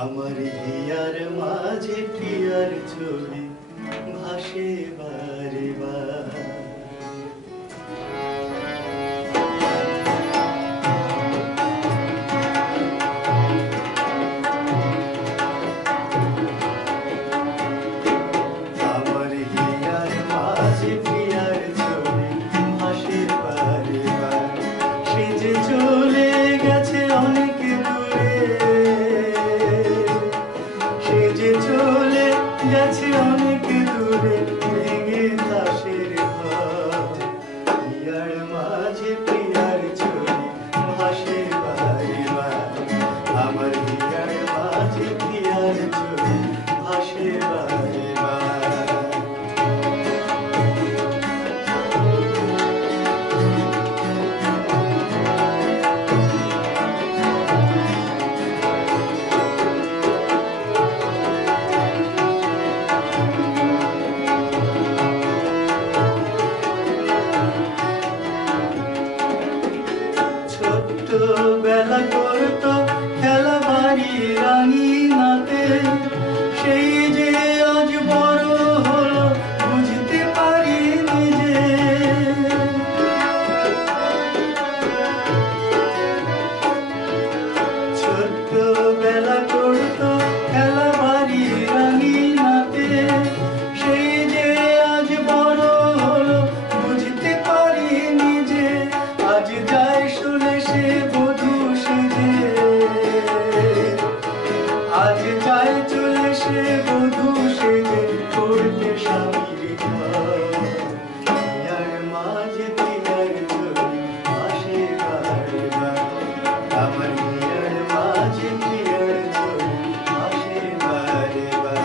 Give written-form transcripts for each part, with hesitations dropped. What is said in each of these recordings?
আমার হিয়ার মাঝে প্রিয়ার ছবি ভাসে বারে বার। আমার হিয়ার মাঝে প্রিয়ার ছবি ভাসে বারে বার। সে যে চলে গেছে অনেক দূরে, সে যে চলে গেছে অনেক দূরে, ভেঙে তাসের ঘর। হিয়ার মাঝে প্রিয়ার ছবি ভাসে বারে বার। আমার হিয়ার মাঝে প্রিয়ার ছবি ভাসে বারে বার। ছোট্টবেলা করতো খেলা বাড়ি রাঙিনাতে, সেই যে আজ বড় হলো বুঝতে পারি নিজে। ছোট্টবেলা করতো খেলা বাড়ি রাঙিনাতে, সেই যে আজ বড় হলো বুঝতে পারি নিজে। আজ যায় শুনে সে বধূ সেজে, আজ যায় চলে সে বধূ সেজে করতে স্বামীর ঘর। হিয়ার মাঝে প্রিয়ার ছবি ভাসে বারে বার। আমার হিয়ার মাঝে প্রিয়ার ছবি ভাসে বারে বার।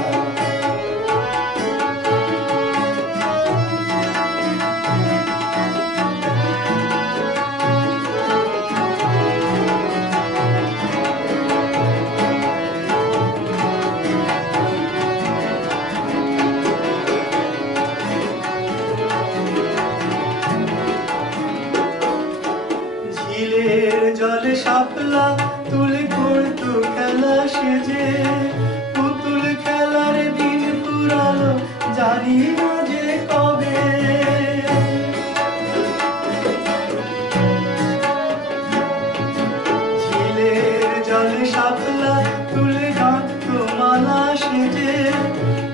ঝিলের জলে শাপলা তুলে করতো খেলা সেজে, পুতুল খেলার দিন ফুরালো জানি না যে কবে। ঝিলের জলে শাপলা তুলে গাঁথতো মালা সেজে,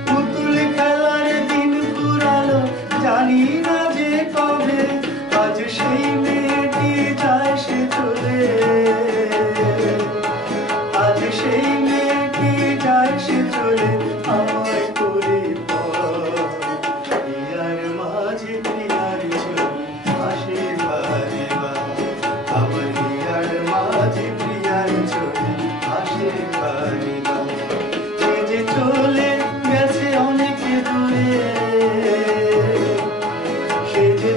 পুতুল খেলার দিন ফুরালো জানি না যে কবে। আজ সেই মেয়েটি যায় সে চলে, আজ সেই মেয়েটি যায় সে চলে আমায় করে পর। হিয়ার মাঝে প্রিয়ার ছবি ভাসে বারে বার। আমার হিয়ার মাঝে প্রিয়ার ছবি ভাসে বারে বার। সে যে চলে গেছে অনেক দূরে, সে যে